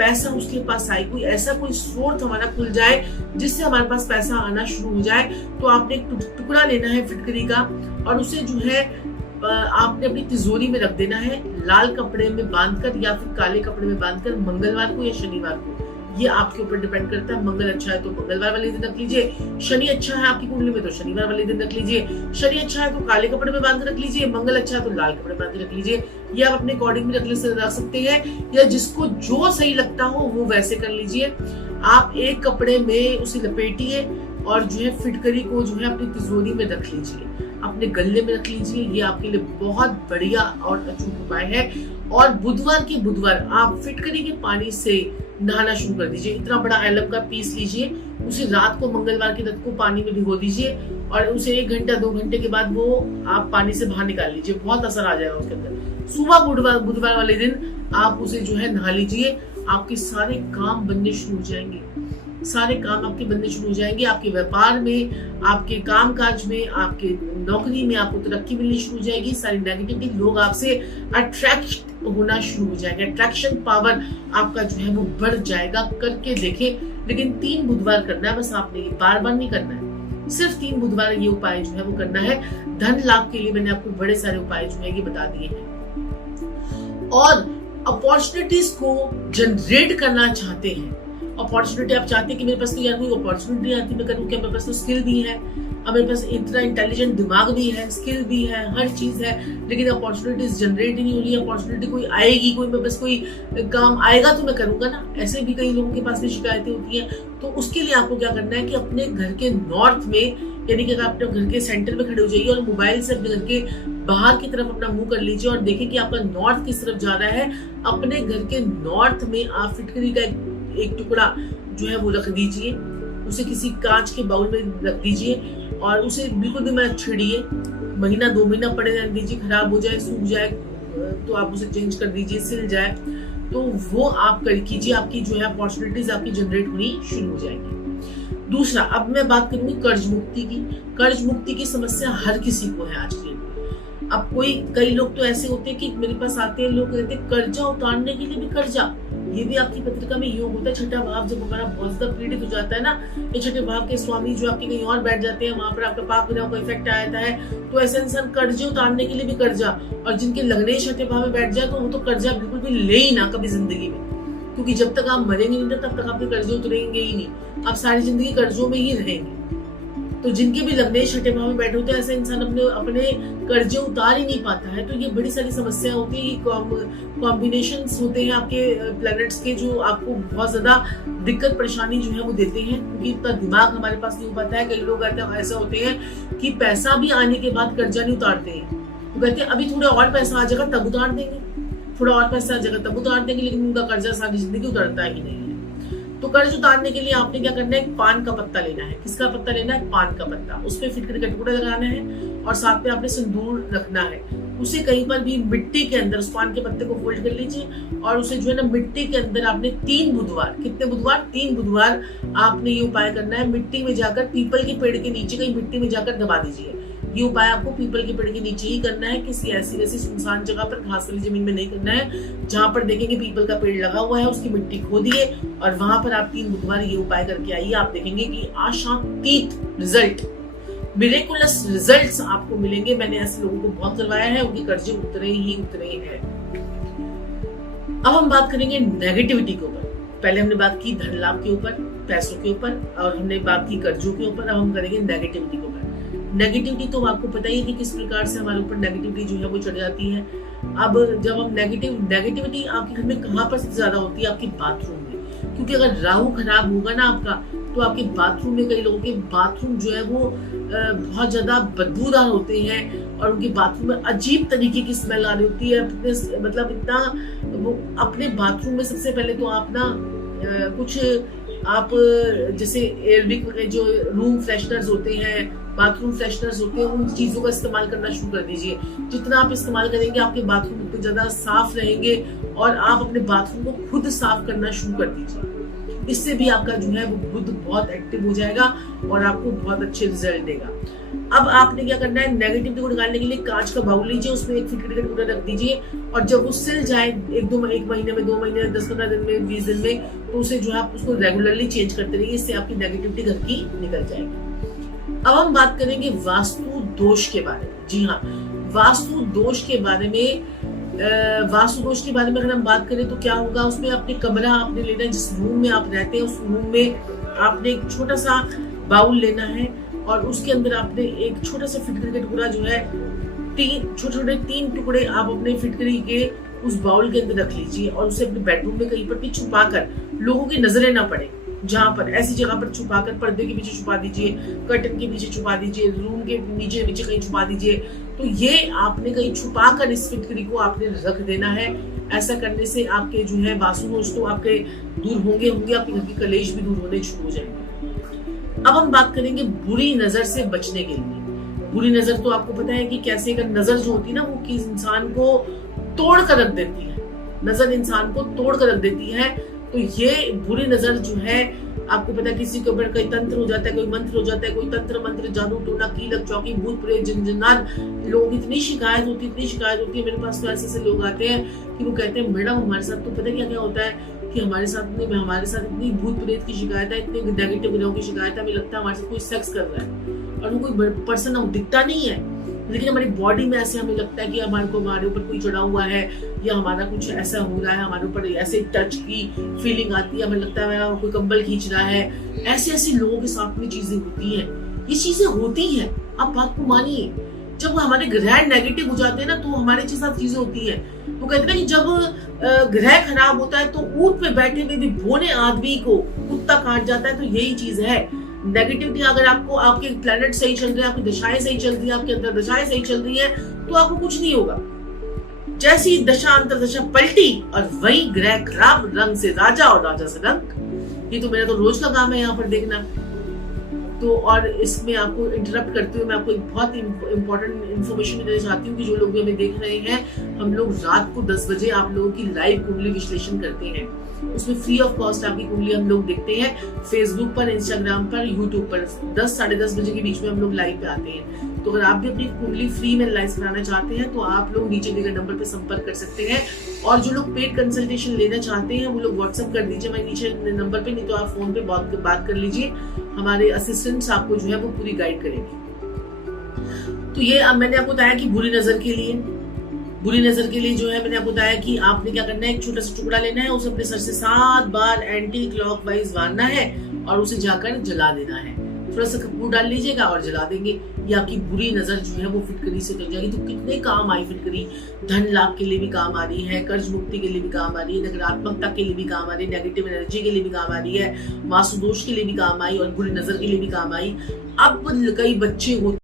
पैसा उसके पास आए, कोई ऐसा कोई स्रोत हमारा खुल जाए जिससे हमारे पास पैसा आना शुरू हो जाए। तो आपने एक टुकड़ा लेना है फिटकरी का और उसे जो है आपने अपनी तिजोरी में रख देना है, लाल कपड़े में बांधकर या फिर काले कपड़े में बांधकर, मंगलवार को या शनिवार को, ये आपके ऊपर डिपेंड करता है। मंगल अच्छा है तो मंगलवार वाले दिन रख लीजिए, शनि अच्छा है आपकी कुंडली में तो शनिवार वाले दिन रख लीजिए, शनि अच्छा है तो काले कपड़े में बांध रख लीजिए, मंगल अच्छा है तो लाल कपड़े में बांध रख लीजिए। ये आप अपने अकॉर्डिंग भी रख सकते हैं या जिसको जो सही लगता हो वो वैसे कर लीजिए। आप एक कपड़े में उसे लपेटिए और जो है फिटकरी को जो है अपनी तिजोरी में रख लीजिए, अपने गले में रख लीजिए। ये आपके लिए बहुत बढ़िया और अचूक उपाय है। और बुधवार के बुधवार आप फिटकरी के पानी से नहाना शुरू कर दीजिए। इतना बड़ा एलम का पीस लीजिए, उसे रात को मंगलवार की रात को पानी में भिगो दीजिए और उसे 1 घंटा 2 घंटे के बाद वो आप पानी से बाहर निकाल लीजिए, बहुत असर आ जाएगा उसके अंदर। सुबह बुधवार वाले दिन आप उसे जो है नहा लीजिए, आपके सारे काम बनने शुरू हो जाएंगे, सारे काम आपके बनने शुरू हो जाएंगे। आपके व्यापार में, आपके काम काज में, आपके नौकरी में आपको तरक्की मिलनी शुरू हो जाएगी। सारी नेगेटिविटी, लोग आपसे अट्रैक्ट होना शुरू हो जाएगा, अट्रैक्शन पावर आपका जो है वो बढ़ जाएगा। करके देखें, लेकिन 3 बुधवार करना है बस आपने, बार बार नहीं करना है, सिर्फ 3 बुधवार ये उपाय जो है वो करना है। धन लाभ के लिए मैंने आपको बड़े सारे उपाय जो है ये बता दिए हैं। और अपॉर्चुनिटीज को जनरेट करना चाहते हैं, अपॉर्चुनिटी आप चाहते हैं कि मेरे पास तो यार कोई अपॉर्चुनिटी आती मैं करूँ क्या, मेरे पास तो स्किल भी है, अब मेरे पास इतना इंटेलिजेंट दिमाग भी है, स्किल भी है, हर चीज है, लेकिन अपॉर्चुनिटीज जनरेट ही नहीं हो रही है। अपॉर्चुनिटी कोई आएगी, कोई मेरे पास कोई काम आएगा तो मैं करूंगा ना, ऐसे भी कई लोगों के पास भी शिकायतें होती हैं। तो उसके लिए आपको क्या करना है कि अपने घर के नॉर्थ में, यानी कि अपने घर के सेंटर में खड़े हो जाइए और मोबाइल से अपने घर के बाहर की तरफ अपना मुंह कर लीजिए और देखिए कि आपका नॉर्थ किस तरफ जा रहा है। अपने घर के नॉर्थ में आप फिटकरी का एक टुकड़ा जो है वो रख दीजिए, उसे किसी कांच के बाउल में रख दीजिए और उसे बिल्कुल भी मत छेड़िए। 1-2 महीना पड़े रहने दीजिए, खराब हो जाए, सूख जाए तो आप उसे चेंज कर दीजिए, सिल जाए तो वो आप कर कीजिए, आपकी जो है अपॉर्चुनिटीज आपकी जनरेट होनी शुरू हो जाएगी। दूसरा, अब मैं बात करूंगी कर्ज मुक्ति की। कर्ज मुक्ति की समस्या हर किसी को है आज के। अब कई लोग तो ऐसे होते हैं कि मेरे पास आते हैं, लोग कहते हैं कर्जा उतारने के लिए भी कर्जा। ये भी आपकी पत्रिका में योग होता है। छठा भाव जब हमारा बहुत ज्यादा पीड़ित हो जाता है ना, ये छठे भाव के स्वामी जो आपके कहीं और बैठ जाते हैं, वहां पर आपका पाप ग्रह का इफेक्ट आ जाता है, तो ऐसे इंसान कर्जे उतारने के लिए भी कर्जा, और जिनके लगने छठे भाव में बैठ जाए तो वो तो कर्जा बिल्कुल भी ले ही ना कभी जिंदगी में, क्योंकि जब तक आप मरेंगे नहीं तब तक आपके कर्जे उतरेंगे ही नहीं, आप सारी जिंदगी कर्जों में ही रहेंगे। तो जिनके भी लग्न छठे भाव में बैठे होते हैं, ऐसे इंसान अपने कर्जे उतार ही नहीं पाता है। तो ये बड़ी सारी समस्या होती है, कॉम्बिनेशंस होते हैं आपके प्लैनेट्स के जो आपको बहुत ज्यादा दिक्कत परेशानी जो है वो देते हैं, क्योंकि इतना दिमाग हमारे पास नहीं हो पाता है। कई लोग ऐसे होते हैं कि पैसा भी आने के बाद कर्जा नहीं उतारते हैं, वो कहते हैं अभी थोड़ा और पैसा आ जाएगा तब उतार देंगे, थोड़ा और पैसा आ जाएगा तब उतार देंगे, लेकिन उनका कर्जा सारी जिंदगी उतरता ही नहीं है। तो कर्ज उतारने के लिए आपने क्या करना है, पान का पत्ता लेना है। किसका पत्ता लेना है? पान का पत्ता। उसपे फिटकरी का टुकड़ा लगाना है और साथ में आपने सिंदूर रखना है। उसे कहीं पर भी मिट्टी के अंदर, उस पान के पत्ते को फोल्ड कर लीजिए और उसे जो है ना मिट्टी के अंदर आपने 3 बुधवार, कितने बुधवार? 3 बुधवार आपने ये उपाय करना है। मिट्टी में जाकर, पीपल के पेड़ के नीचे कहीं मिट्टी में जाकर दबा दीजिए। ये उपाय आपको पीपल के पेड़ के नीचे ही करना है, किसी ऐसी सुनसान जगह पर, घास वाली जमीन में नहीं करना है। जहां पर देखेंगे पीपल का पेड़ लगा हुआ है उसकी मिट्टी खोदिए और वहां पर आप 3 बुधवार ये उपाय करके आइए। आप देखेंगे कि आशातीत रिजल्ट, मिरेकुलस रिजल्ट्स आपको मिलेंगे। मैंने ऐसे लोगों को बहुत करवाया है, उनके कर्जे उतरे हैं। अब हम बात करेंगे नेगेटिविटी के ऊपर। पहले हमने बात की धन लाभ के ऊपर, पैसों के ऊपर, और हमने बात की कर्जों के ऊपर। अब हम करेंगे नेगेटिविटी के ऊपर। नेगेटिविटी तो आपको पता ही है कि किस प्रकार से हमारे ऊपर नेगेटिविटी जो है वो चढ़ जाती है। अब जब हम नेगेटिविटी आपके घर में कहाँ पर सबसे ज्यादा होती है? आपके बाथरूम में, क्योंकि अगर राहु खराब होगा ना आपका, तो आपके बाथरूम में, कई लोगों के बाथरूम जो है वो बहुत ज्यादा बदबूदार होते हैं और उनके बाथरूम में अजीब तरीके की स्मेल आ रही होती है। मतलब इतना, वो अपने बाथरूम में सबसे पहले तो आप ना कुछ आप जैसे एयरविक के जो रूम फ्रेशनर्स होते हैं, बाथरूम फ्रेशनर्स होते हैं, उन चीजों का इस्तेमाल करना शुरू कर दीजिए। जितना आप इस्तेमाल करेंगे आपके बाथरूम उतने ज्यादा साफ रहेंगे और आप अपने बाथरूम को खुद साफ करना शुरू कर दीजिए। इससे भी आपका जो है वो बुध बहुत एक्टिव हो जाएगा और आपको बहुत अच्छे रिजल्ट देगा। अब आपने क्या करना है, नेगेटिविटी को निकालने के लिए कांच का बाउल लीजिए, उसमें एक फिटकरी का टुकड़ा रख दीजिए और जब वो सिल जाए एक महीने में, 2 महीने में, 10-15 दिन में, 20 दिन में, तो उसे जो है आप उसको रेगुलरली चेंज करते रहिए। इससे आपकी नेगेटिविटी घर की निकल जाएगी। अब हम बात करेंगे वास्तु दोष के बारे में। जी हाँ, वास्तु दोष के बारे में अगर हम बात करें तो क्या होगा, उसमें अपने कमरा आपने लेना है, जिस रूम में आप रहते हैं उस रूम में आपने एक छोटा सा बाउल लेना है और उसके अंदर आपने एक छोटा सा फिटकरी का टुकड़ा जो है, 3 टुकड़े आप अपने फिटकरी के उस बाउल के अंदर रख लीजिए और उसे अपने बेडरूम में कहीं पर भी छुपा कर, लोगों की नजरें ना पड़े, जहां पर ऐसी जगह पर छुपा कर, पर्दे के पीछे छुपा दीजिए, कर्टन के पीछे छुपा दीजिए, रूम के नीचे कहीं छुपा दीजिए। तो ये आपने कहीं छुपा कर इस फिटकरी को आपने रख देना है। ऐसा करने से आपके जो है वास्तु दोष तो आपके दूर होंगे, आपके घर की कलेश भी दूर होने शुरू हो जाएंगे। अब हम बात करेंगे बुरी नजर से बचने के लिए। बुरी नजर तो आपको पता है कि कैसे, अगर नजर जो होती है ना, वो किस इंसान को तोड़ कर रख देती है। नजर इंसान को तोड़ कर रख देती है। तो ये बुरी नजर जो है, आपको पता है किसी के ऊपर कोई तंत्र हो जाता है, कोई मंत्र हो जाता है, कोई तंत्र मंत्र, जादू टोना, कीलक चौकी, भूत प्रेत, जिन्नात, लोगों की इतनी शिकायत होती है। मेरे पास तो ऐसे लोग आते हैं कि वो कहते हैं मैडम हमारे साथ तो पता क्या होता है कि हमारे साथ इतनी भूत प्रेत की शिकायत है, इतनी नेगेटिव ग्रहों की शिकायत है, हमें लगता है हमारे साथ कोई सेक्स कर रहा है और वो कोई पर्सन दिखता नहीं है, लेकिन हमारी बॉडी में ऐसे हमें लगता है कि हमारे ऊपर कोई चढ़ा हुआ है या हमारा कुछ ऐसा हो रहा है, हमारे ऊपर ऐसे टच की फीलिंग आती है, हमें लगता है कोई कंबल खींच रहा है। ऐसे लोगों के साथ में चीजें होती हैं। ये चीजें होती हैं, आप बात को मानिए। जब हमारे ग्रह नेगेटिव हो जाते हैं ना, तो हमारे साथ चीजें होती हैं। वो कहते हैं कि जब ग्रह खराब होता है तो ऊंट पे बैठे हुए भी भोने आदमी को कुत्ता काट जाता है। तो यही चीज है नेगेटिविटी। अगर आपको आपके प्लैनेट सही चल रहे हैं, आपकी दशाएं सही चल रही है, आपके अंदर दशाएं सही चल रही है, तो आपको कुछ नहीं होगा। जैसी दशा अंतरदशा पलटी और वही ग्रह खराब, रंग से राजा और राजा से रंग। ये तो मेरा तो रोज का काम है यहाँ पर देखना। तो और इसमें आपको इंटरप्ट करते हुए मैं आपको एक बहुत इंपॉर्टेंट इन्फॉर्मेशन देना चाहती हूँ कि जो लोग भी हमें देख रहे हैं, हम लोग रात को 10 बजे आप लोगों की लाइव कुंडली विश्लेषण करते हैं। उसमें फ्री ऑफ कॉस्ट आपकी कुंडली हम लोग देखते हैं फेसबुक पर, इंस्टाग्राम पर, यूट्यूब पर 10 साढ़े 10 बजे के बीच में हम लोग लाइव पे आते हैं। तो अगर आप भी अपनी कुंडली फ्री में एनालाइज कराना चाहते हैं तो आप लोग नीचे दिए गए नंबर पे संपर्क कर सकते हैं। और जो लोग पेड कंसल्टेशन लेना चाहते हैं वो लोग व्हाट्सएप कर दीजिए मैं नीचे नंबर पे, नहीं तो आप फोन पे बात कर लीजिए। हमारे असिस्टेंट्स आपको जो है वो पूरी गाइड करेंगे। तो ये अब मैंने आपको बताया कि बुरी नजर के लिए जो है मैंने आपको बताया कि आपने क्या करना है, एक छोटा सा टुकड़ा लेना है, उसे अपने सर से 7 बार एंटी क्लॉकवाइज मारना है और उसे जाकर जला देना है। थोड़ा सा कपूर डाल लीजिएगा और जला देंगे। ये आपकी बुरी नजर जो है वो फिटकरी से उतर जाएगी। तो कितने काम आई फिटकरी, धन लाभ के लिए भी काम आ रही है, कर्ज मुक्ति के लिए भी काम आ रही है, नकारात्मकता के लिए भी काम आ रही है, नेगेटिव एनर्जी के लिए भी काम आ रही है, वास्तु दोष के लिए भी काम आई और बुरी नजर के लिए भी काम आई। अब कई बच्चे होते